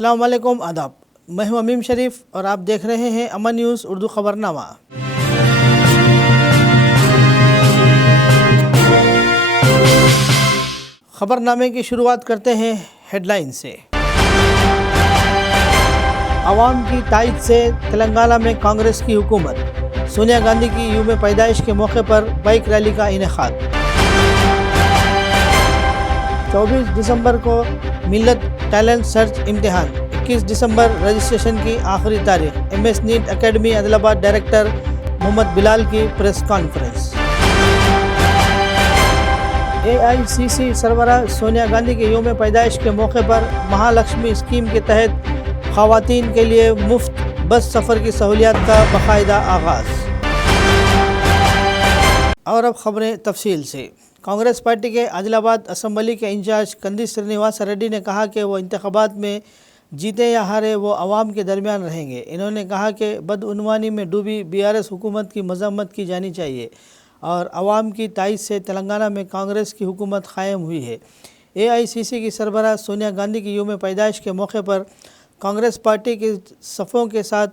अस्सलाम वालेकुम आदाब। मैं हूं अमीम शरीफ और आप देख रहे हैं अमन न्यूज़ उर्दू खबरनामा। खबरनामे की शुरुआत करते हैं हेडलाइन से। आवाम की ताईद से तेलंगाना में कांग्रेस की हुकूमत। सोनिया गांधी की यूम पैदाइश के मौके पर बाइक रैली का इनेकाद। 24 दिसंबर को मिल्लत टैलेंट सर्च इम्तिहान। 21 दिसंबर रजिस्ट्रेशन की आखिरी तारीख। MS NEET academy Adilabad director Mohammed Bilal की प्रेस कॉन्फ्रेंस। AICC सरबराह सोनिया गांधी के यूम पैदाइश के मौके पर महालक्ष्मी स्कीम के तहत ख़वातीन के लिए मुफ्त बस सफ़र की सहूलियत का बाकायदा आगाज़। और अब खबरें तफसील से। कांग्रेस पार्टी के आदिलाबाद असम्बली के इंचार्ज कंदी श्रीनिवास रेड्डी ने कहा कि वो इंतखाबात में जीते या हारे वो अवाम के दरमियान रहेंगे। इन्होंने कहा कि बदउनवानी में डूबी BRS हुकूमत की मजम्मत की जानी चाहिए और अवाम की ताईद से तेलंगाना में कांग्रेस की हुकूमत कायम हुई है। AICC की सरबराह सोनिया गांधी की यूम पैदाइश के मौके पर कांग्रेस पार्टी के सफ़ों के साथ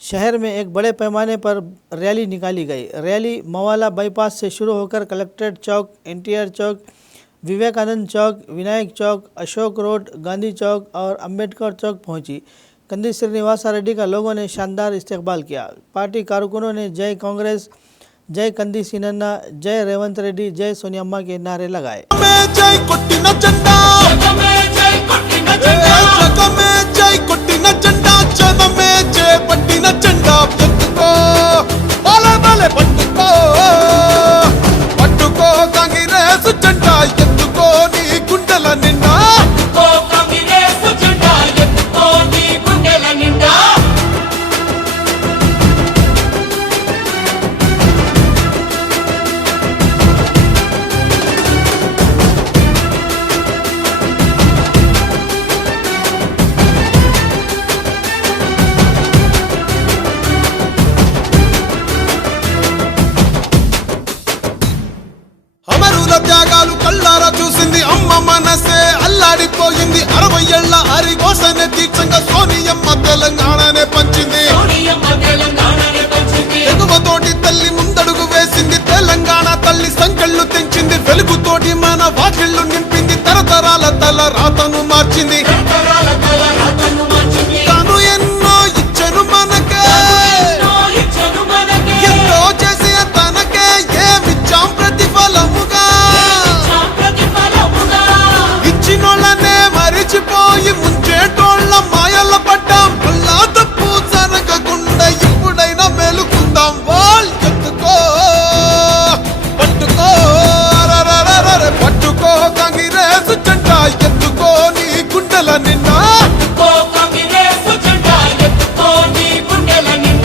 शहर में एक बड़े पैमाने पर रैली निकाली गई। रैली मवाला बाईपास से शुरू होकर कलेक्ट्रेट चौक, NTR चौक, विवेकानंद चौक, विनायक चौक, अशोक रोड, गांधी चौक और अंबेडकर चौक पहुंची। कंदी श्रीनिवास रेड्डी का लोगों ने शानदार इस्तकबाल किया। पार्टी कारकुनों ने जय कांग्रेस, जय कंदी सीनन्ना, जय रेवंत रेड्डी, जय सोनियम्मा के नारे लगाए। త్యాగాలు కళ్ళారా చూసింది అమ్మ మనసే అల్లాడిపోయింది 60 ఏళ్ల హరిఘోషనే దీక్షంగా సోనియమ్మ తెలంగాణనే పంచింది ఎగువతోటి తల్లి ముందడుగు వేసింది తెలంగాణ తల్లి సంకళ్ళు తెంచింది వెలుగుతోటి మన వాకిళ్ళు నింపింది తరతరాల తల రాతను మార్చింది తాను ఎన్నో ఇచ్చను మనకే ఎంతో చేసి తనకే ఏమిచ్చాం ప్రతిఫలముగా ఇచ్చినోళ్ళనే మరిచిపోయి ముంచేటోళ్ళ మాయల పడ్డాం అల్లా తప్పు జరగకుండా ఇప్పుడైనా మేలుకుందాం వాల్ ఎత్తుకో పట్టుకో పట్టుకో కాంగ్రెస్ జెండా ఎత్తుకో నీ గుండెల నిండా పట్టుకో కాంగ్రెస్ జెండా ఎత్తుకో నీ గుండెల నిండా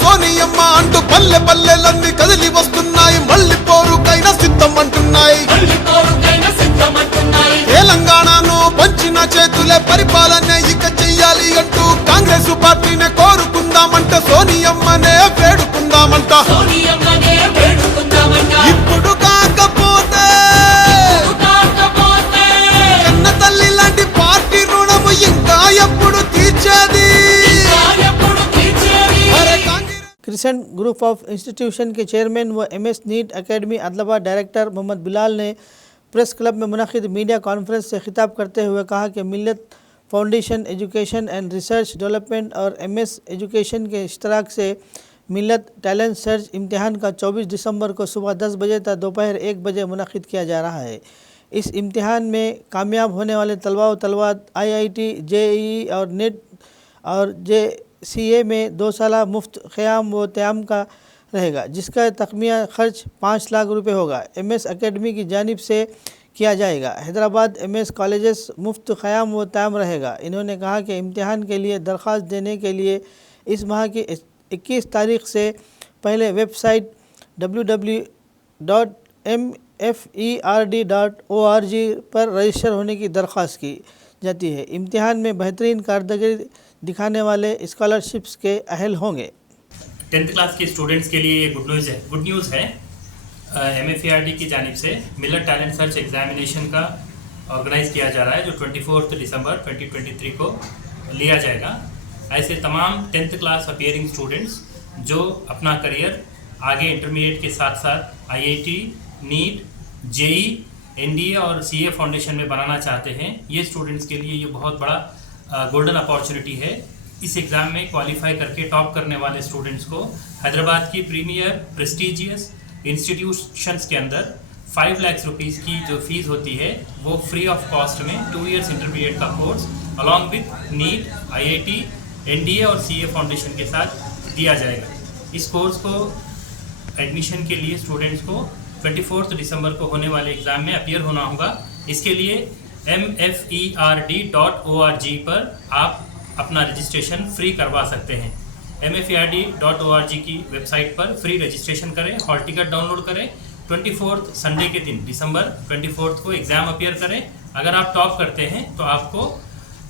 సోనియమ్మ అంటూ పల్లె పల్లెలన్నీ కదిలి వస్తున్నాయి మళ్ళీ పోరుకైనా సిద్ధం అంటున్నాయి తెలంగాణను పంచిన చేతులే పరిపాలన ఇక చెయ్యాలి అంటూ కాంగ్రెస్ పార్టీనే కోరుకుందామంట సోనియమ్మనే వేడుకుందామంట ఇప్పుడు కాకపోతే కన్న తల్లి లాంటి పార్టీ రుణము ఇంకా ఎప్పుడు తీర్చేది। क्रिसेंट ग्रुप ऑफ इंस्टीट्यूशन के चेयरमैन व MS NEET academy Adilabad director Mohammed Bilal ने प्रेस क्लब में मुनक़िद मीडिया कॉन्फ्रेंस से खिताब करते हुए कहा कि मिल्लत foundation education and research development और MS एजुकेशन के इश्तराक से मिल्लत टैलेंट सर्च इम्तिहान का 24 दिसंबर को सुबह 10 बजे तक दोपहर 1 बजे मुनक़िद किया जा रहा है। इस इम्तिहान में कामयाब होने वाले तलबा व तलबात IIT, JEE और नेट और JCA में 2 साल मुफ्त क़याम व क़याम का रहेगा, जिसका तखमिया खर्च 5 लाख रुपए होगा। MS अकेडमी की जानिब से किया जाएगा। हैदराबाद MS कॉलेजेस मुफ्त क़याम व तायम रहेगा। इन्होंने कहा कि इम्तिहान के लिए दरख्वास्त देने के लिए इस माह की 21 तारीख से पहले वेबसाइट www.mferd.org पर रजिस्टर होने की दरख्वास्त की जाती है। इम्तिहान में बेहतरीन कारकर्दगी दिखाने वाले स्कॉलरशिप्स के अहल होंगे। 10th क्लास के स्टूडेंट्स के लिए ये गुड न्यूज़ है। MFERD की जानिब से मिलर टैलेंट सर्च एग्जामिनेशन का ऑर्गेनाइज किया जा रहा है, जो 24 दिसंबर 2023 को लिया जाएगा। ऐसे तमाम 10th क्लास अपीयरिंग स्टूडेंट्स जो अपना करियर आगे इंटरमीडिएट के साथ साथ IIT, नीट, JEE, NDA और CA फाउंडेशन में बनाना चाहते हैं, ये स्टूडेंट्स के लिए ये बहुत बड़ा गोल्डन अपॉर्चुनिटी है। इस एग्ज़ाम में क्वालिफाई करके टॉप करने वाले स्टूडेंट्स को हैदराबाद की प्रीमियर प्रेस्टिजियस इंस्टीट्यूशंस के अंदर 5 लाख रुपीस की जो फीस होती है वो फ्री ऑफ कॉस्ट में 2 इयर्स इंटरमीडिएट का course along with NEET, IIT, NDA और CA फाउंडेशन के साथ दिया जाएगा। इस कोर्स को एडमिशन के लिए स्टूडेंट्स को 24 दिसंबर को होने वाले एग्ज़ाम में अपीयर होना होगा। इसके लिए mferd.org पर आप अपना रजिस्ट्रेशन फ्री करवा सकते हैं। mferd.org की वेबसाइट पर फ्री रजिस्ट्रेशन करें, हॉल टिकट डाउनलोड करें, 24 संडे के दिन दिसंबर 24 को एग्ज़ाम अपीयर करें। अगर आप टॉप करते हैं तो आपको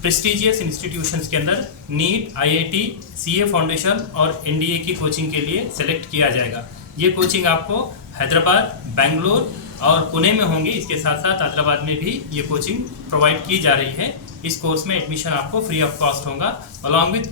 प्रेस्टिजियस इंस्टीट्यूशंस के अंदर नीट, IIT, CA फाउंडेशन और NDA की कोचिंग के लिए सेलेक्ट किया जाएगा। ये कोचिंग आपको हैदराबाद, बेंगलोर और पुणे में होंगी। इसके साथ साथ हैदराबाद में भी ये कोचिंग प्रोवाइड की जा रही है। इस कोर्स में एडमिशन आपको फ्री ऑफ कॉस्ट होगा अलॉन्ग विथ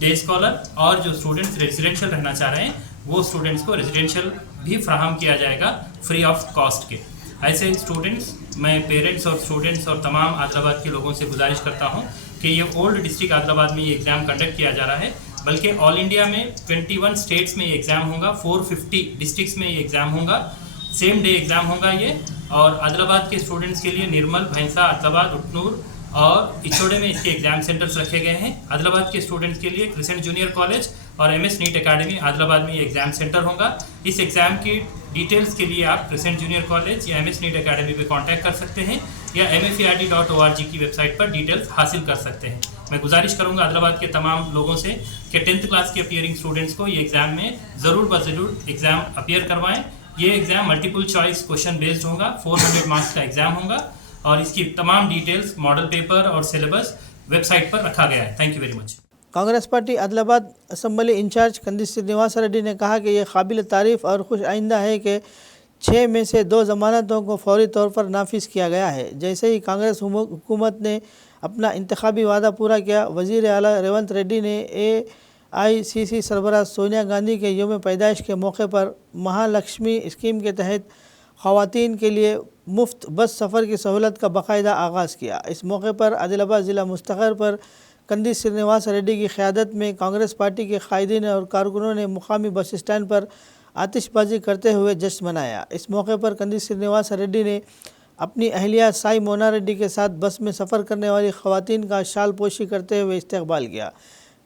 डे स्कॉलर, और जो स्टूडेंट्स रेजिडेंशियल रहना चाह रहे हैं वो स्टूडेंट्स को रेजिडेंशियल भी फ्राहम किया जाएगा फ्री ऑफ कॉस्ट के। ऐसे स्टूडेंट्स, मैं पेरेंट्स और स्टूडेंट्स और तमाम हैदराबाद के लोगों से गुजारिश करता हूँ कि ये ओल्ड डिस्ट्रिक्ट हैदराबाद में ये एग्ज़ाम कंडक्ट किया जा रहा है, बल्कि ऑल इंडिया में 21 स्टेट्स में ये एग्ज़ाम होगा, 450 डिस्ट्रिक्ट्स में ये एग्ज़ाम होगा, सेम डे एग्ज़ाम होगा ये। और हैदराबाद के स्टूडेंट्स के लिए निर्मल, भैंसा, आदिलाबाद, उटनूर और इचोड़े में इसके एग्ज़ाम सेंटर्स रखे गए हैं। हैदराबाद के स्टूडेंट्स के लिए क्रिसेंट जूनियर कॉलेज और MS नीट अकेडमी हैदराबाद में ये एग्ज़ाम सेंटर होगा। इस एग्ज़ाम की डिटेल्स के लिए आप क्रिसेंट जूनियर कॉलेज या MS नीट अकेडमी पे कांटेक्ट कर सकते हैं या mferd.org की वेबसाइट पर डिटेल्स हासिल कर सकते हैं। मैं गुजारिश करूंगा हैदराबाद के तमाम लोगों से कि 10th क्लास के अपीयरिंग स्टूडेंट्स को ये एग्ज़ाम में ज़रूर एग्ज़ाम अपीयर करवाएं। ये exam multiple choice question based होगा, 400 मार्क्स का एग्ज़ाम होगा और इसकी तमाम डिटेल्स, मॉडल पेपर और सिलेबस वेबसाइट पर रखा गया है। Thank you very much. Congress party Adilabad assembly incharge Kandi Srinivas Reddy ने कहा कि यह काबिल तारीफ़ और खुश आइंदा है कि 6 में से 2 ज़मानतों को फौरी तौर पर नाफिज किया गया है। जैसे ही कांग्रेस हुकूमत ने अपना इंतखाबी वादा पूरा किया, वज़ीर आला रेवंत रेड्डी ने AICC सरबराह सोनिया गांधी के यौम पैदाइश के मौके पर महालक्ष्मी स्कीम के तहत ख़वातीन के लिए मुफ्त बस सफ़र की सहूलत का बाकायदा आगाज़ किया। इस मौके पर आदिलाबाद ज़िला मुस्तक़र पर कंदी श्रीनिवास रेड्डी की क़यादत में कांग्रेस पार्टी के कायदीन और कारकुनों ने मुकामी बस स्टैंड पर आतिशबाजी करते हुए जश्न मनाया। इस मौके पर कंदी श्रीनिवास रेड्डी ने अपनी अहलिया साई मोना रेड्डी के साथ बस में सफ़र करने वाली ख़वातीन का शाल पोशी करते हुए इस्तकबाल किया।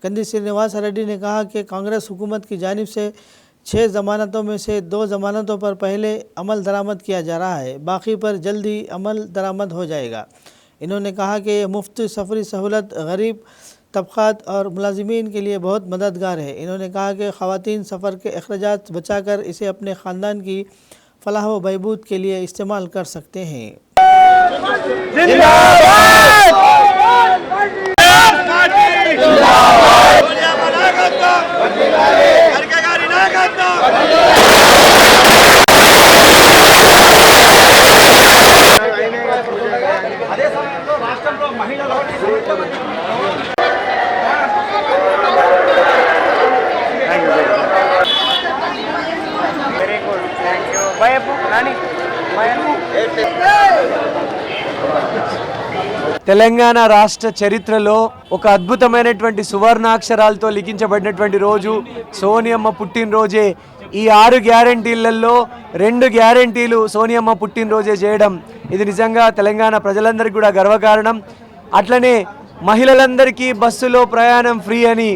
कंदी श्रीनिवास रेड्डी ने कहा कि कांग्रेस हुकूमत की जानिब से 6 ज़मानतों में से 2 ज़मानतों पर पहले अमल दरामद किया जा रहा है, बाकी पर जल्द ही अमल दरामद हो जाएगा। इन्होंने कहा कि ये मुफ्त सफरी सहूलत गरीब तबक़ात और मुलाजिमीन के लिए बहुत मददगार है। इन्होंने कहा कि ख़वातीन सफ़र के अखराजात बचाकर इसे अपने ख़ानदान की फलाह व बहबूद के लिए इस्तेमाल कर सकते हैं। తెలంగాణ రాష్ట్ర చరిత్రలో ఒక అద్భుతమైనటువంటి సువర్ణాక్షరాలతో లిఖించబడినటువంటి రోజు సోనియమ్మ పుట్టినరోజే। ఈ 6 గ్యారెంటీలలో 2 గ్యారెంటీలు సోనియమ్మ పుట్టినరోజే చేయడం ఇది నిజంగా తెలంగాణ ప్రజలందరికీ కూడా గర్వకారణం। అట్లనే మహిళలందరికీ బస్సులో ప్రయాణం ఫ్రీ అని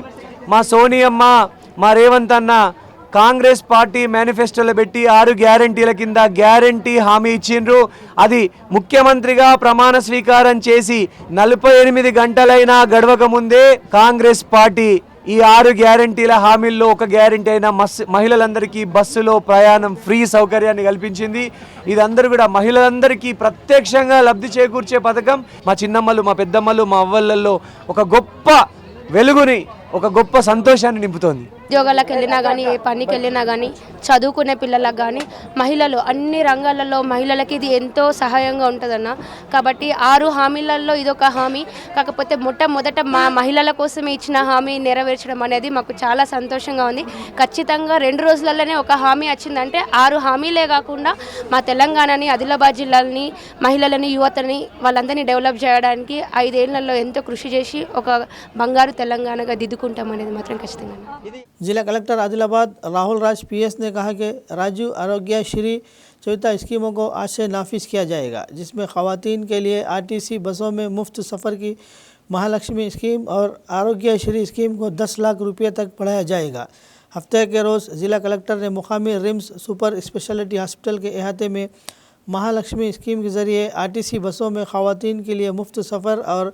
మా సోనియమ్మ, మా రేవంత్ అన్న కాంగ్రెస్ పార్టీ మేనిఫెస్టోలో పెట్టి 6 గ్యారంటీల కింద గ్యారంటీ హామీ ఇచ్చిండ్రు. అది ముఖ్యమంత్రిగా ప్రమాణ స్వీకారం చేసి 48 గంటలైనా గడవక ముందే కాంగ్రెస్ పార్టీ ఈ 6 గ్యారంటీల హామీల్లో ఒక గ్యారంటీ అయిన మహిళలందరికీ బస్సులో ప్రయాణం ఫ్రీ సౌకర్యాన్ని కల్పించింది. ఇదందరూ కూడా మహిళలందరికీ ప్రత్యక్షంగా లబ్ధి చేకూర్చే పథకం. మా చిన్నమ్మలు, మా పెద్దమ్మలు, మా అవ్వళ్ళల్లో ఒక గొప్ప వెలుగుని, ఒక గొప్ప సంతోషాన్ని నింపుతోంది. ఉద్యోగాలకు వెళ్ళినా కానీ, ఏ పనికి వెళ్ళినా కానీ, చదువుకునే పిల్లలకు కానీ, మహిళలు అన్ని రంగాలలో మహిళలకి ఇది ఎంతో సహాయంగా ఉంటుందన్న. కాబట్టి 6 హామీలలో ఇదొక హామీ. కాకపోతే మొట్టమొదట మా మహిళల కోసమే ఇచ్చిన హామీ నెరవేర్చడం అనేది మాకు చాలా సంతోషంగా ఉంది. ఖచ్చితంగా 2 రోజులలోనే ఒక హామీ వచ్చిందంటే 6 హామీలే కాకుండా మా తెలంగాణని, ఆదిలాబాద్ జిల్లాని, మహిళలని, యువతని వాళ్ళందరినీ డెవలప్ చేయడానికి 5 ఏళ్లలో ఎంతో కృషి చేసి ఒక బంగారు తెలంగాణగా దిద్దుకుంటాం అనేది మాత్రం ఖచ్చితంగా. जिला कलेक्टर आदिलाबाद राहुल राज PS ने कहा कि राजीव आरोग्य श्री चौथा स्कीमों को आज से नाफिज किया जाएगा, जिसमें ख़वातीन के लिए RTC बसों में मुफ्त सफ़र की महालक्ष्मी स्कीम और आरोग्य श्री स्कीम को 10 लाख रुपये तक बढ़ाया जाएगा। हफ्ते के रोज़ जिला कलेक्टर ने मुकामी रिम्स सुपर स्पेशलिटी हॉस्पिटल के अहाते में महालक्ष्मी स्कीम के ज़रिए RTC बसों में ख़वातीन के लिए मुफ्त सफ़र और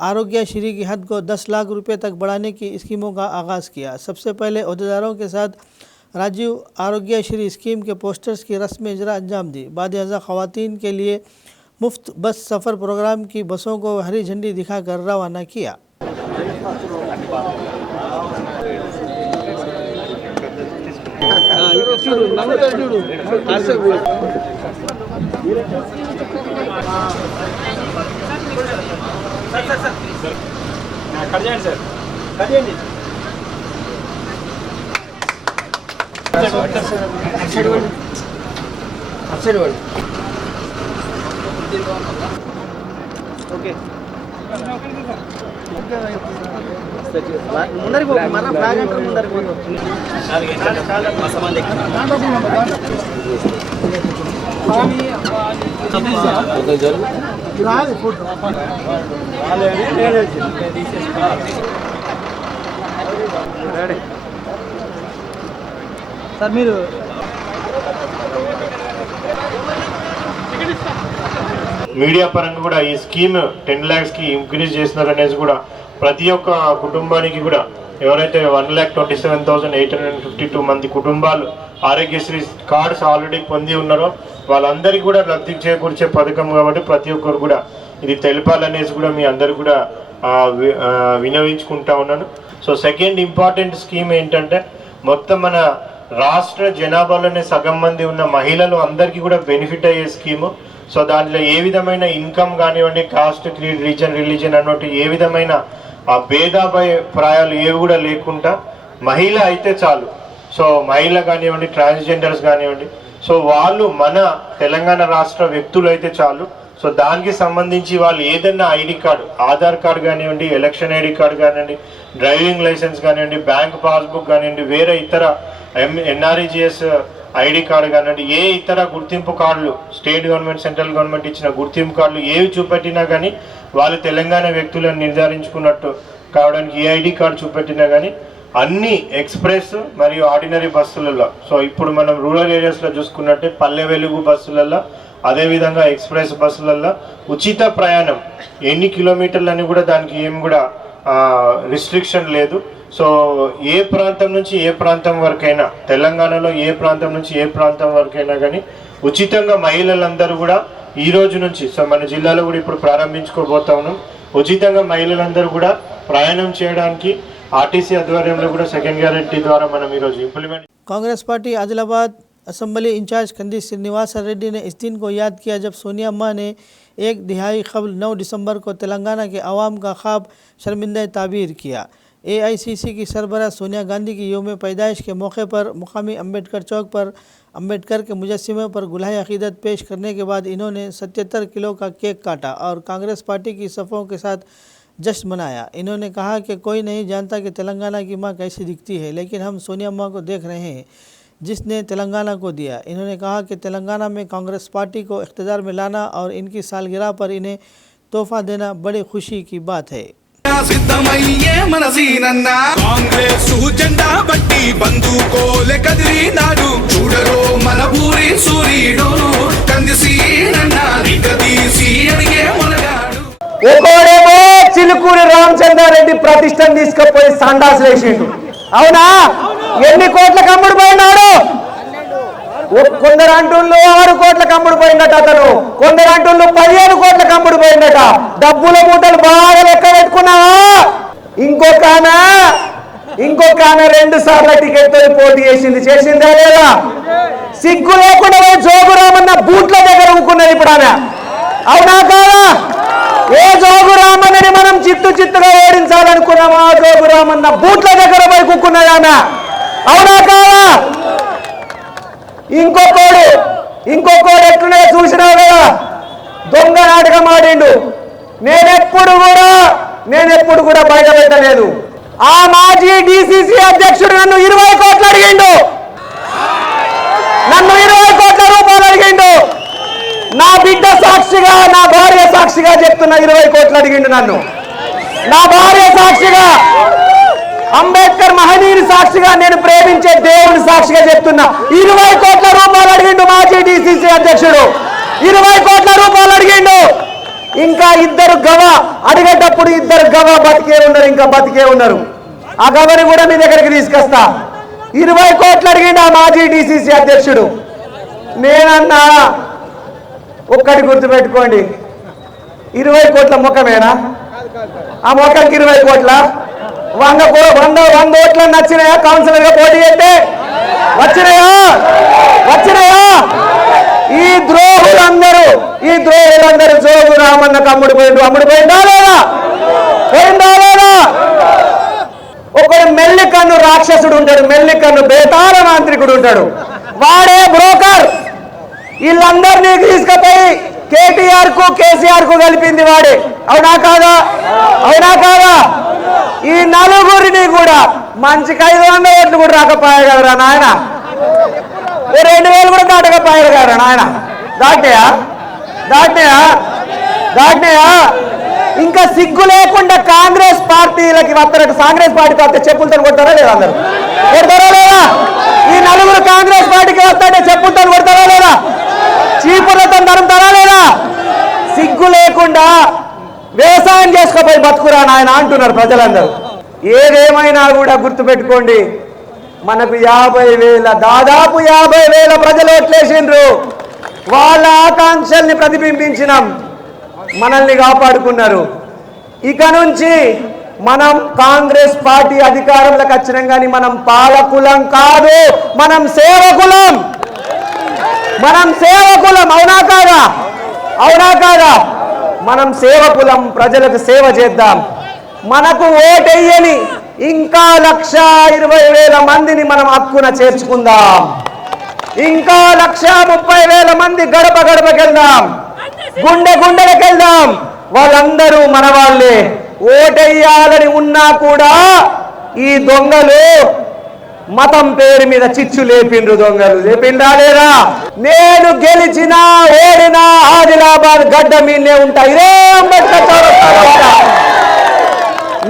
आरोग्य श्री की हद को 10 लाख रुपए तक बढ़ाने की स्कीमों का आगाज़ किया। सबसे पहले अहदेदारों के साथ राजीव आरोग्य श्री स्कीम के पोस्टर्स की रस्म इजरा अंजाम दी। बाद अज़ा ख़वातीन के लिए मुफ्त बस सफ़र प्रोग्राम की बसों को हरी झंडी दिखाकर रवाना किया। सर మీరు మీడియా పరంగా కూడా ఈ స్కీమ్ 10 lakhs ఇంక్రీజ్ చేస్తున్నారనేసి కూడా ప్రతి ఒక్క కుటుంబానికి కూడా ఎవరైతే 1,27,852 మంది కుటుంబాలు ఆరోగ్యశ్రీ కార్డ్స్ ఆల్రెడీ పొంది ఉన్నారో వాళ్ళందరికీ కూడా లబ్ధి చేకూర్చే పథకం కాబట్టి ప్రతి ఒక్కరు కూడా ఇది తెలపాలనేసి కూడా మీ అందరు కూడా వినవించుకుంటా ఉన్నాను. సో సెకండ్ ఇంపార్టెంట్ స్కీమ్ ఏంటంటే మొత్తం మన రాష్ట్ర జనాభాలోనే సగం మంది ఉన్న మహిళలు అందరికీ కూడా బెనిఫిట్ అయ్యే స్కీము. సో దాంట్లో ఏ విధమైన ఇన్కమ్ కానివ్వండి, కాస్ట్, క్రీడ్, రిలీజన్ అన్నట్టు ఏ విధమైన భేదాభిప్రాయాలు ఏవి కూడా లేకుండా మహిళ అయితే చాలు. సో మహిళ కానివ్వండి, ట్రాన్స్జెండర్స్ కానివ్వండి, సో వాళ్ళు మన తెలంగాణ రాష్ట్ర వ్యక్తులు అయితే చాలు. సో దానికి సంబంధించి వాళ్ళు ఏదైనా ఐడి కార్డు, ఆధార్ కార్డు కానివ్వండి, ఎలక్షన్ ఐడి కార్డు కానివ్వండి, డ్రైవింగ్ లైసెన్స్ కానివ్వండి, బ్యాంక్ పాస్బుక్ కానివ్వండి, వేరే ఇతర NREGS ఐడి కార్డు కానివ్వండి, ఏ ఇతర గుర్తింపు కార్డులు స్టేట్ గవర్నమెంట్, సెంట్రల్ గవర్నమెంట్ ఇచ్చిన గుర్తింపు కార్డులు ఏవి చూపెట్టినా కానీ వాళ్ళు తెలంగాణ వ్యక్తులను నిర్ధారించుకున్నట్టు కావడానికి ఏ ఐడి కార్డు చూపెట్టినా కానీ అన్ని ఎక్స్ప్రెస్ మరియు ఆర్డినరీ బస్సులలో, సో ఇప్పుడు మనం రూరల్ ఏరియాస్లో చూసుకున్నట్టే పల్లె వెలుగు బస్సులలో, అదేవిధంగా ఎక్స్ప్రెస్ బస్సులలో ఉచిత ప్రయాణం ఎన్ని కిలోమీటర్లని కూడా దానికి ఏం కూడా రిస్ట్రిక్షన్ లేదు. సో ఏ ప్రాంతం నుంచి ఏ ప్రాంతం వరకైనా, తెలంగాణలో ఏ ప్రాంతం నుంచి ఏ ప్రాంతం వరకైనా కానీ ఉచితంగా మహిళలందరూ కూడా ఈ రోజు నుంచి, సో మన జిల్లాలో కూడా ఇప్పుడు ప్రారంభించుకోబోతా ఉన్నాం, ఉచితంగా మహిళలందరూ కూడా ప్రయాణం చేయడానికి RTC ఆధ్వర్యంలో కూడా సెకండ్ గ్యారెంటీ ద్వారా మనం ఈరోజు implement. Congress party Adilabad assembly incharge Kandi Srinivas Reddy ने इस दिन को याद किया जब सोनिया अम्मा ने 1 दिहाई कबल 9 दिसंबर को तेलंगाना के अवाम का ख्वाब शर्मिंदा ताबीर किया। AICC की सरबराह सोनिया गांधी की योम पैदाइश के मौके पर मुकामी अम्बेडकर चौक पर अम्बेडकर के मुजस्सिमे पर गुलाह अकीदत पेश करने के बाद इन्होंने 77 किलो का केक काटा और कांग्रेस पार्टी की सफ़ों के साथ जश्न मनाया। इन्होंने कहा कि कोई नहीं जानता कि तेलंगाना की माँ कैसी दिखती है, लेकिन हम सोनिया अम्मा को देख रहे हैं जिसने तेलंगाना को दिया। इन्होंने कहा कि तेलंगाना में कांग्रेस पार्टी को इख्तियार में लाना और इनकी सालगिरह पर इन्हें तोहफा देना बड़ी खुशी की बात है। సిద్ధమయ్యే మనసీనన్న కాంగ్రెస్ జెండా బట్టి బంధుకోలే కదిలినాడు చూడరో మన ఊరి సూర్యుడు కందిసీనన్న నిగదీసి అడిగే మనగాడు ఒకడేమో చిలుకూరి రామచంద్రారెడ్డి ప్రతిష్టం తీసుకుపోయి సండాసులు వేసిండు. అవునా? ఎన్ని కోట్లకు అమ్ముడు పోయినాడు? కొందరు అంటుళ్ళు 6 కోట్లకు అమ్ముడు పోయిందట అతను, కొందరు అంటుళ్ళు 15 కోట్లకు అమ్ముడు పోయిందట. డబ్బుల మూటలు బాగా లెక్క పెట్టుకున్నావా? ఇంకొక ఆమె 2 సార్లు టికెట్ తో పోటీ చేసిందా లేదా? సిగ్గు లేకుండా పోయి జోగురామన్న బూట్ల దగ్గర ఊకున్నది ఇప్పుడు ఆమె. అవునా కాదా? ఏ జోగురామన్నని మనం చిత్తుగా ఓడించాలనుకున్నామా? జోగురామన్న బూట్ల దగ్గర పోయి కుక్కున్నది ఆమె. అవునా కాదా? ఇంకొకడు ఎట్లునే చూసినావు కదా, దొంగ నాటకం ఆడిండు. నేనెప్పుడు కూడా బయట పెట్టలేదు. ఆ మాజీ డిసిసి అధ్యక్షుడు నన్ను 20 కోట్లు అడిగిండు. నన్ను 20 కోట్ల రూపాయలు అడిగిండు. నా బిడ్డ సాక్షిగా, నా భార్య సాక్షిగా చెప్తున్నా, 20 కోట్లు అడిగిండు నన్ను. నా భార్య సాక్షిగా, అంబేద్కర్ మహనీయుని సాక్షిగా, నేను ప్రేమించే దేవుని సాక్షిగా చెప్తున్నా, 20 కోట్ల రూపాయలు అడిగిండు మాజీ డిసిసి అధ్యక్షుడు. 20 కోట్ల రూపాయలు అడిగిండు. ఇంకా అడిగేటప్పుడు 2 గవ బతికే ఉన్నారు. ఆ గవని కూడా మీ దగ్గరికి తీసుకొస్తా. 20 కోట్లు అడిగిండు ఆ మాజీ డిసిసి అధ్యక్షుడు. నేనన్నా ఒక్కటి గుర్తుపెట్టుకోండి, 20 కోట్ల ముఖమేనా? ఆ ముఖంకి 20 కోట్ల 100 ఓట్లు నచ్చినాయా? కౌన్సిలర్ గా పోటీ చేస్తే వచ్చినాయా? ఈ ద్రోహులందరూ జోగు రామన్నకు అమ్ముడు పోయిందా లేదా? ఒకడు మెల్లికన్ను రాక్షసుడు ఉంటాడు, మెల్లికన్ను బేతాళ మాంత్రికుడు ఉంటాడు, వాడే బ్రోకర్. వీళ్ళందరినీ తీసుకుపోయి కేటీఆర్ కు కేసీఆర్ కు కలిపింది వాడే. అవునా కాదా? ఈ నలుగురిని కూడా మంచికి 500 ఓట్లు కూడా రాకపోయాయి కదరా నాయన. 2000 కూడా దాటకపోయారు కదరా నాయన. దాటినాయా? ఇంకా సిగ్గు లేకుండా కాంగ్రెస్ పార్టీలకి వస్తారట. కాంగ్రెస్ పార్టీకి వస్తే చెప్పులతో కొడతారా లేదా? అందరూ కొడతారా లేదా? ఈ నలుగురు కాంగ్రెస్ పార్టీకి వస్తాడే చెప్పులతో కొడతారా లేదా? చీపులతో తరుముతారా లేదా? సిగ్గు లేకుండా వ్యవసాయం చేసుకోపోయి బతుకురా నాయన అంటున్నారు ప్రజలందరూ. ఏదేమైనా కూడా గుర్తుపెట్టుకోండి, మనకు దాదాపు 50,000 ప్రజలు ఓట్లేసిండ్రు. వాళ్ళ ఆకాంక్షల్ని ప్రతిబింబించినాం, మనల్ని కాపాడుకున్నారు. ఇక నుంచి మనం కాంగ్రెస్ పార్టీ అధికారంలోకి వచ్చినాం కానీ మనం పాలకులం కాదు, మనం సేవకులం. అవునా కాదా? మనం సేవకులం. ప్రజలకు సేవ చేద్దాం. మనకు ఓటెయ్యని ఇంకా 1,20,000 మందిని మనం హక్కున చేర్చుకుందాం. ఇంకా 1,30,000 మంది గడపకి వెళ్దాం, గుండెలకు వెళ్దాం. వాళ్ళందరూ మన వాళ్ళే. ఓటెయ్యాలని ఉన్నా కూడా ఈ దొంగలు మతం పేరు మీద చిచ్చు లేపిండ్రు. దొంగలు లేపిండా లేరా? నేను గెలిచినా ఓడినా ఆదిలాబాద్ గడ్డ మీదే ఉంటా. ఇదే అంబేద్కర్ చౌరస్తా.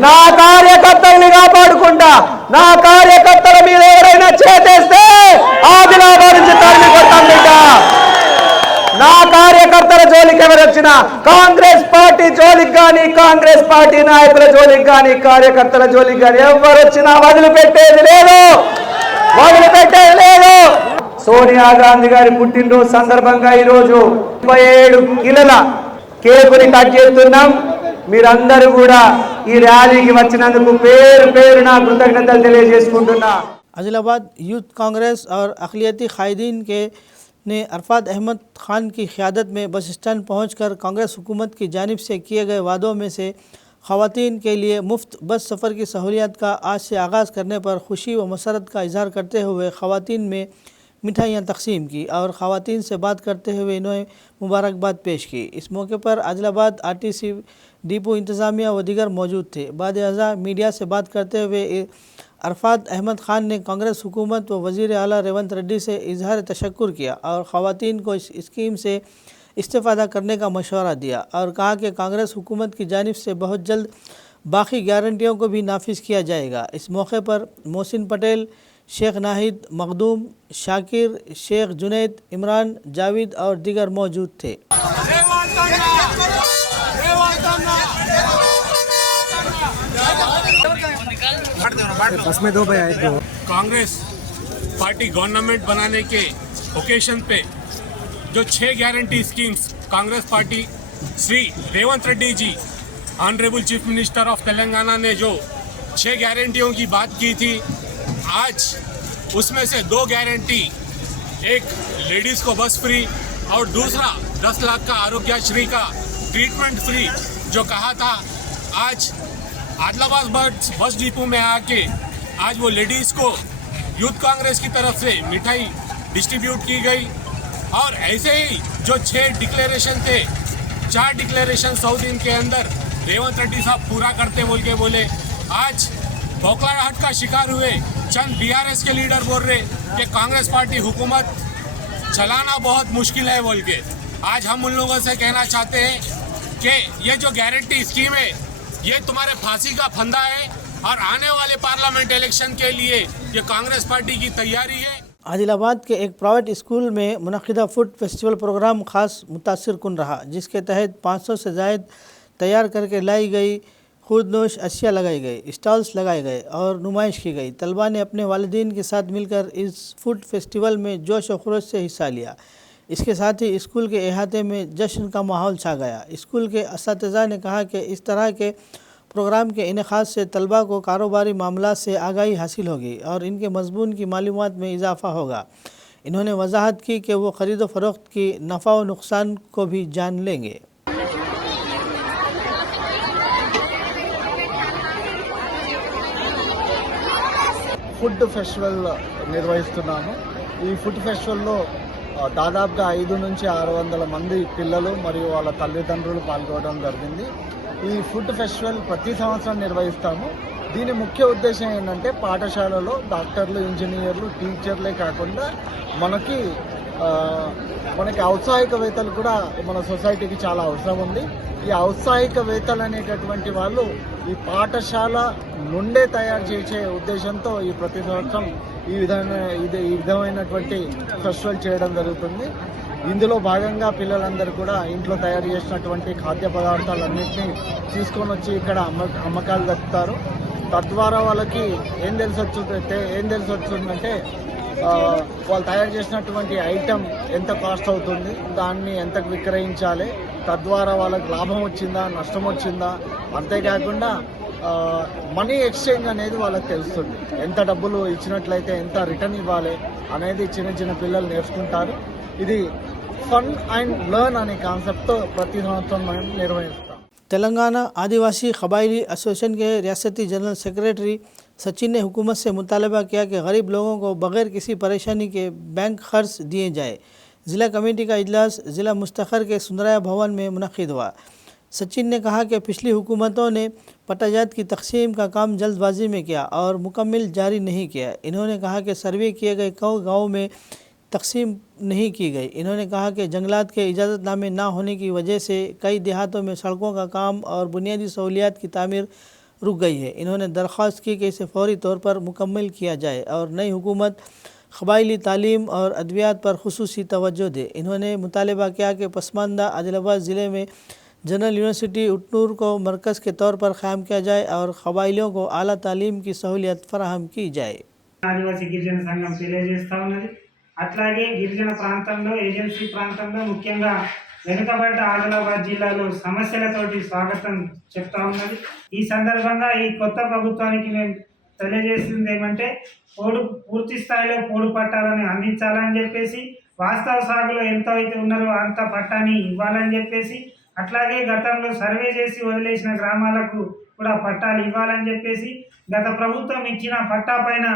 నా కార్యకర్తల్ని కాపాడుకుంటా. నా కార్యకర్తల మీద ఎవరైనా చేతేస్తే ఆదిలాబాద్ నుంచి తరిమి కొట్టాం బిడ్డ. నా కార్యకర్తల జోలికి ఎవరు వచ్చినా, కాంగ్రెస్ పార్టీ జోలికి కానీ, కాంగ్రెస్ పార్టీ నాయకుల జోలికి కానీ, కార్యకర్తల జోలికి కానీ ఎవరు వచ్చినా వదిలిపెట్టేది లేదు. సోనియా గాంధీ గారి పుట్టినరోజు సందర్భంగా ఈరోజు 27 కిలోల కేకుని కట్ చేస్తున్నాం. మీరందరూ కూడా ఈ ర్యాలీకి వచ్చినందుకు పేరున కృతజ్ఞతలు తెలియజేసుకుంటున్నా. आदिलाबाद यूथ कांग्रेस और अक़लियती कायदीन के ने अरफात अहमद ख़ान की क़यादत में बस स्टैंड पहुंचकर कांग्रेस हुकूमत की जानिब से किए गए वादों में से ख़वातीन के लिए मुफ्त बस सफ़र की सहूलियत का आज से आगाज़ करने पर खुशी व मसरत का इजहार करते हुए ख़वातीन में मिठाइयाँ तकसीम की और ख़वातीन से बात करते हुए इन्हें मुबारकबाद पेश की। इस मौके पर आदिलाबाद RTC डिपो इंतज़ामिया व दीगर मौजूद थे। बाद अज़ा मीडिया से बात करते हुए अरफात अहमद ख़ान ने कांग्रेस हुकूमत व वज़ीर आला रेवंत रेड्डी से इजहार तशक्कुर किया और ख़वातीन को इस स्कीम से इस्तेफ़ादा करने का मशवरा दिया और कहा कि कांग्रेस हुकूमत की जानिब से बहुत जल्द बाकी गारंटियों को भी नाफिज किया जाएगा। इस मौके पर मोहसिन पटेल, शेख नाहिद, मखदूम, शाकिर, शेख जुनैद, इमरान, जावेद और दीगर मौजूद थे। कांग्रेस पार्टी गवर्नमेंट बनाने के ओकेशन पे जो 6 guarantee schemes Congress party Shri Revanth Reddy ji honourable chief minister of Telangana ने जो 6 गारंटियों की बात की थी, आज उसमें से 2 गारंटी, एक लेडीज को बस फ्री और दूसरा 10 लाख का आरोग्यश्री का ट्रीटमेंट फ्री जो कहा था, आज आदिलाबाद बस डिपो में आके आज वो लेडीज को यूथ कांग्रेस की तरफ से मिठाई डिस्ट्रीब्यूट की गई। और ऐसे ही जो 6 डिक्लेरेशन थे, 4 डिक्लेरेशन 100 दिन के अंदर रेवंत रेड्डी साहब पूरा करते बोल के बोले। आज बौखलाहट का शिकार हुए चंद बीआरएस के लीडर बोल रहे कि कांग्रेस पार्टी हुकूमत चलाना बहुत मुश्किल है बोल के। आज हम उन लोगों से कहना चाहते हैं कि ये जो गारंटी स्कीम है ये तुम्हारे फांसी का फंदा है और आने वाले पार्लियामेंट इलेक्शन के लिए ये कांग्रेस पार्टी की तैयारी है। आदिलाबाद के एक प्राइवेट स्कूल में मुनक़िदा फूड फेस्टिवल प्रोग्राम ख़ास मुतासिर कुन रहा, जिसके तहत 500 से ज़ायद तैयार करके लाई गई खुदनोश अशिया लगाई गई, स्टॉल्स लगाए गए और नुमाइश की गई। तलबा ने अपने वालिदीन के साथ मिलकर इस फूड फेस्टिवल में जोश और खरोश से हिस्सा लिया। इसके साथ ही स्कूल के अहाते में जश्न का माहौल छा गया। स्कूल के असातिज़ा ने कहा कि इस तरह के प्रोग्राम के इनेकाद से तलबा को कारोबारी मामला से आगाही हासिल होगी और इनके मजमून की मालूमात में इजाफ़ा होगा। इन्होंने वजाहत की कि वो ख़रीद व फ़रोख्त की नफ़ा व नुकसान को भी जान लेंगे। ఫుడ్ ఫెస్టివల్ నిర్వహిస్తున్నాము। ఈ ఫుడ్ ఫెస్టివల్లో దాదాపుగా 5 నుంచి 600 మంది పిల్లలు మరియు వాళ్ళ తల్లిదండ్రులు పాల్గొనడం జరిగింది। ఈ ఫుడ్ ఫెస్టివల్ ప్రతి సంవత్సరం నిర్వహిస్తాము। దీని ముఖ్య ఉద్దేశం ఏంటంటే పాఠశాలలో డాక్టర్లు, ఇంజనీర్లు, టీచర్లే కాకుండా మనకి ఔత్సాహికవేత్తలు కూడా మన సొసైటీకి చాలా అవసరం ఉంది। ఈ ఔత్సాహికవేత్తలు అనేటటువంటి వాళ్ళు ఈ పాఠశాల నుండే తయారు చేసే ఉద్దేశంతో ఈ ప్రతి సంవత్సరం ఈ విధమైనటువంటి ఫెస్టివల్ చేయడం జరుగుతుంది। ఇందులో భాగంగా పిల్లలందరూ కూడా ఇంట్లో తయారు చేసినటువంటి ఖాద్య పదార్థాలన్నింటినీ తీసుకొని వచ్చి ఇక్కడ అమ్మకాలు జరుపుతారు। తద్వారా వాళ్ళకి ఏం తెలిసొచ్చుందంటే వాళ్ళు తయారు చేసినటువంటి ఐటెం ఎంత కాస్ట్ అవుతుంది, దాన్ని ఎంతకు విక్రయించాలి, తద్వారా వాళ్ళకి లాభం వచ్చిందా, నష్టం వచ్చిందా, అంతేకాకుండా మనీ ఎక్స్చేంజ్ అనేది వాళ్ళకి తెలుస్తుంది। ఎంత డబ్బులు ఇచ్చినట్లయితే ఎంత రిటర్న్ ఇవ్వాలి అనేది చిన్న పిల్లలు నేర్చుకుంటారు। ఇది ఫన్ అండ్ లర్న్ అనే కాన్సెప్ట్తో ప్రతి సంవత్సరం మనం నిర్వహిస్తాం। तेलंगाना आदिवासी कबायली एसोसिएशन के रियासती जनरल सेक्रेटरी सचिन ने हुकूमत से मुतालबा किया कि गरीब लोगों को बग़ैर किसी परेशानी के बैंक खर्च दिए जाए। ज़िला कमेटी का इजलास ज़िला मुस्तखर के सुंदराया भवन में मुनक़िद हुआ। सचिन ने कहा कि पिछली हुकूमतों ने पट्टाजात की तकसीम का काम जल्दबाजी में किया और मुकम्मल जारी नहीं किया। इन्होंने कहा कि सर्वे किए गए गाँव में तकसीम नहीं की गई। इन्होंने कहा कि जंगलात के इजाज़तनामे ना होने की वजह से कई देहातों में सड़कों का काम और बुनियादी सहूलियात की तामीर रुक गई है। इन्होंने दरख्वास्त की कि इसे फौरी तौर पर मुकम्मल किया जाए और नई हुकूमत कबायली तालीम और अद्वियात पर खुसूसी तवज्जो दे। इन्होंने मुतालबा किया कि पसमानदा आदिलाबाद ज़िले में जनरल यूनिवर्सिटी उटनूर को मरकज़ के तौर पर क़ायम किया जाए और कबायलियों को आला तालीम की सहूलियत फराहम की जाए। ఆదివాసీ గిరిజన సంఘం తెలియజేస్తా ఉన్నది। అట్లాగే గిరిజన ప్రాంతంలో, ఏజెన్సీ ప్రాంతంలో, ముఖ్యంగా వెనుకబడ్డ ఆదిలాబాద్ జిల్లాలో సమస్యలతోటి స్వాగతం చెప్తా ఉన్నది। ఈ సందర్భంగా ఈ కొత్త ప్రభుత్వానికి మేము తెలియజేసింది ఏమంటే పూర్తి స్థాయిలో పోడు పట్టాలని అందించాలని చెప్పేసి, వాస్తవ సాగులో ఎంత అయితే ఉన్నారో అంత పట్టాని ఇవ్వాలని చెప్పేసి, అట్లాగే గతంలో సర్వే చేసి వదిలేసిన గ్రామాలకు కూడా పట్టాలు ఇవ్వాలని చెప్పేసి, గత ప్రభుత్వం ఇచ్చిన పట్టా పైన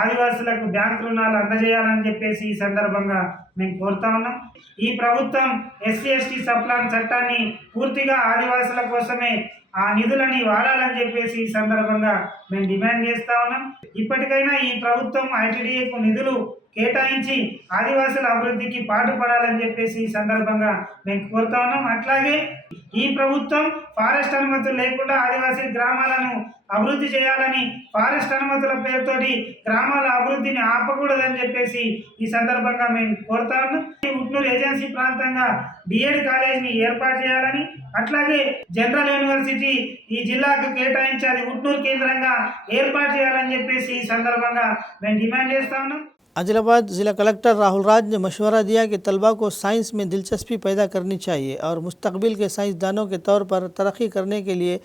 ఆదివాసులకు బ్యాంకు రుణాలు అందజేయాలని చెప్పేసి ఈ సందర్భంగా మేము కోరుతా ఉన్నాం। ఈ ప్రభుత్వం ఎస్సీ ఎస్టీ సప్లాన్ చట్టాన్ని పూర్తిగా ఆదివాసుల కోసమే ఆ నిధులని వాడాలని చెప్పేసి ఈ సందర్భంగా మేము డిమాండ్ చేస్తా ఉన్నాం. ఇప్పటికైనా ఈ ప్రభుత్వం ఐటీడీఏకు నిధులు కేటాయించి ఆదివాసుల అభివృద్ధికి పాటుపడాలని చెప్పేసి ఈ సందర్భంగా మేము కోరుతా ఉన్నాం. అట్లాగే ఈ ప్రభుత్వం ఫారెస్ట్ అనుమతులు లేకుండా ఆదివాసీ గ్రామాలను అభివృద్ధి చేయాలని, ఫారెస్ట్ అనుమతుల పేరుతోటి గ్రామాల అభివృద్ధిని ఆపకూడదని చెప్పేసి ఈ సందర్భంగా మేము కోరుతా ఉన్నాం. ఉట్నూరు ఏజెన్సీ ప్రాంతంగా డిఎడ్ కాలేజీని ఏర్పాటు చేయాలని, అట్లాగే జనరల్ యూనివర్సిటీ ఈ జిల్లాకు కేటాయించి అది ఉట్నూరు కేంద్రంగా ఏర్పాటు చేయాలని చెప్పేసి ఈ సందర్భంగా మేము డిమాండ్ చేస్తా ఉన్నాం. आदिलाबाद ज़िला कलेक्टर राहुल राज ने मशवरा दिया कि तलबा को साइंस में दिलचस्पी पैदा करनी चाहिए और मुस्तकबिल के साइंसदानों के तौर पर तरक्की करने के लिए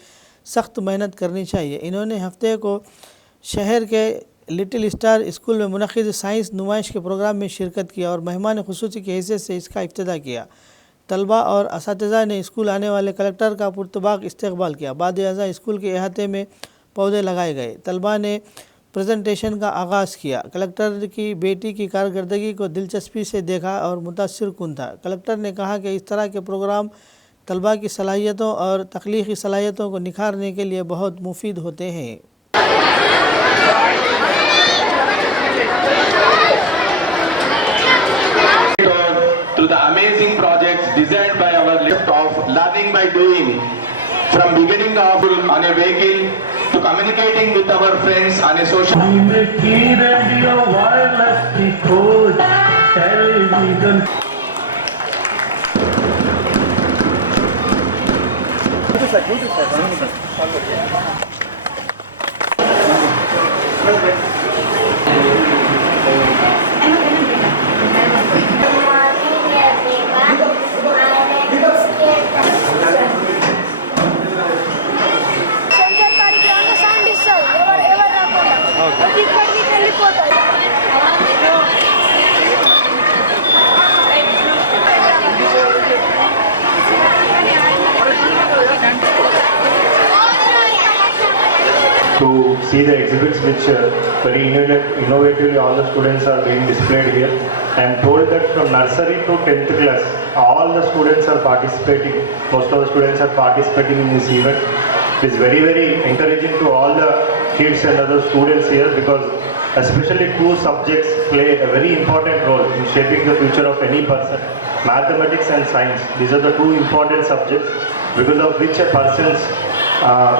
सख्त मेहनत करनी चाहिए। इन्होंने हफ्ते को शहर के लिटिल स्टार स्कूल में मुनक़िद साइंस नुमाइश के प्रोग्राम में शिरकत किया और मेहमान खुसूसी की हैसियत से इसका इफ्तिताह किया। तलबा और असातिज़ा ने स्कूल आने वाले कलेक्टर का पुरतबाक इस्तकबाल किया। बाद अज़ा स्कूल के अहाते में पौधे लगाए गए। तलबा ने प्रेजेंटेशन का आगाज़ किया। कलेक्टर की बेटी की कारकर्दगी को दिलचस्पी से देखा और मुतासिर कुन था। कलेक्टर ने कहा कि इस तरह के प्रोग्राम तलबा की सलाहियतों और तख्लीकी सलाहियतों को निखारने के लिए बहुत मुफीद होते हैं। To the amazing projects designed by our list of learning by doing, from beginning of on a vehicle to communicating with our friends on a social radio, wireless decode, television. To see the exhibits which very innovatively all the students are being displayed here. I am told that from nursery to 10th class, all the students are participating. Most of the students are participating in this event. It is very, very encouraging to all the kids and other students here because especially two subjects play a very important role in shaping the future of any person. Mathematics and science. These are the two important subjects because of which a person's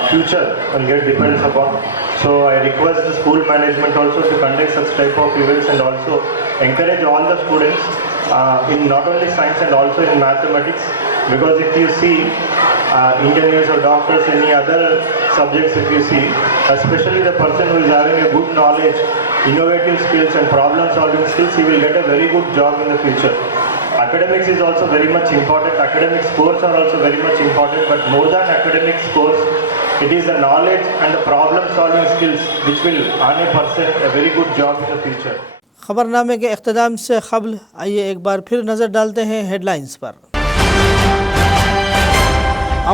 future will get depends upon. So I request the school management also to conduct such type of events and also encourage all the students in not only science and also in mathematics, because if you see engineers or doctors, any other subjects if you see, especially the person who is having a good knowledge, innovative skills and problem solving skills, he will get a very good job in the future. Academics is also very much important. Academic scores are also very much important, but more than academic scores, it is the knowledge and the problem solving skills which will earn a person a very good job in the future. खबरनामे के इख्तिताम से क़ब्ल आइए एक बार फिर नज़र डालते हैं headlines पर।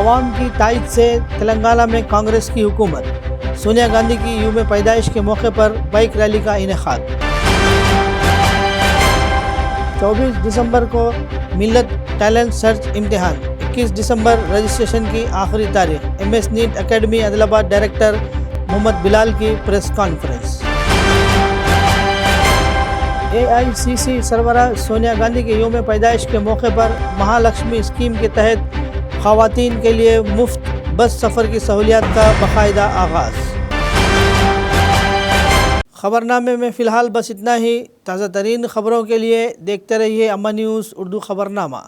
आवाम की तायद से तेलंगाना में कांग्रेस की हुकूमत। सोनिया गांधी की यूम पैदाइश के मौके पर बाइक रैली का इनेकाद। 24 दिसंबर को मिल्लत टैलेंट सर्च इम्तिहान। 21 दिसंबर रजिस्ट्रेशन की आखिरी तारीख। MS NEET academy Adilabad director Mohammed Bilal की प्रेस कॉन्फ्रेंस। AICC सरबराह सोनिया गांधी के यूम पैदाइश के मौके पर महालक्ष्मी स्कीम के तहत ख़वातीन के लिए मुफ्त बस सफ़र की सहूलियात का बाकायदा आगाज़। ख़बरनामे में फ़िलहाल बस इतना ही। ताज़ा तरीन ख़बरों के लिए देखते रहिए अम्मा न्यूज़ उर्दू ख़बरनामा।